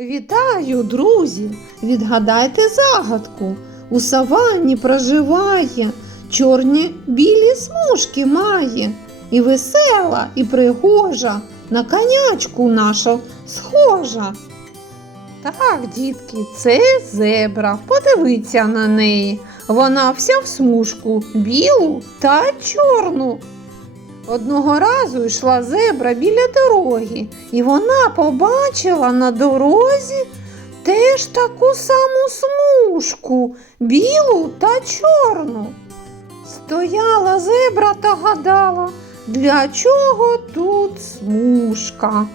Вітаю, друзі! Відгадайте загадку. У саванні проживає, чорні білі смужки має, і весела, і пригожа, на конячку нашу схожа. Так, дітки, це зебра. Подивіться на неї. Вона вся в смужку білу та чорну. Одного разу йшла зебра біля дороги, і вона побачила на дорозі теж таку саму смужку, білу та чорну. Стояла зебра та гадала, для чого тут смужка?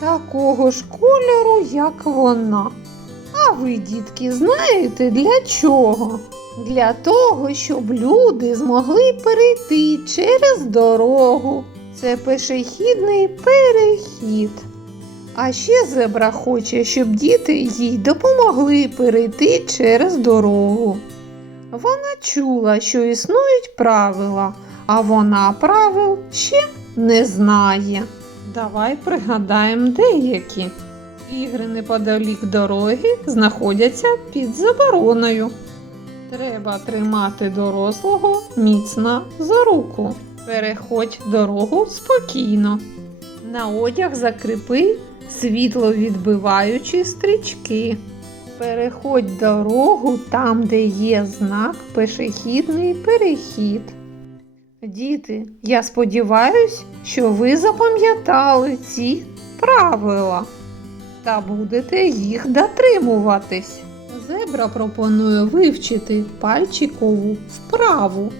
Такого ж кольору, як вона. А ви, дітки, знаєте для чого? Для того, щоб люди змогли перейти через дорогу. Це пешехідний перехід. А ще зебра хоче, щоб діти їй допомогли перейти через дорогу. Вона чула, що існують правила, а вона правил ще не знає. Давай пригадаємо деякі. Ігри неподалік дороги знаходяться під забороною. Треба тримати дорослого міцно за руку. Переходь дорогу спокійно. На одяг закріпи світловідбиваючі стрічки. Переходь дорогу там, де є знак пешехідний перехід. Діти, я сподіваюсь, що ви запам'ятали ці правила та будете їх дотримуватись. Зебра пропонує вивчити пальчикову вправу.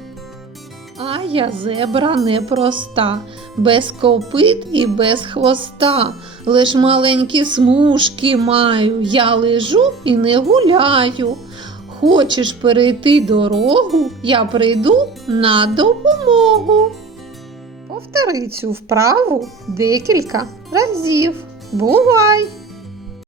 А я зебра непроста, без копит і без хвоста. Лиш маленькі смужки маю, я лежу і не гуляю. Хочеш перейти дорогу, я прийду на допомогу. Повтори цю вправу декілька разів. Бувай!